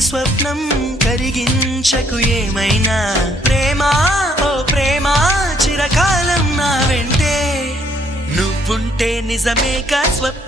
స్వప్నం కరిగించకు ఏమైనా ప్రేమ ఓ ప్రేమ చిరకాలం నా వెంటే నువ్వుంటే నిజమేగా స్వప్నం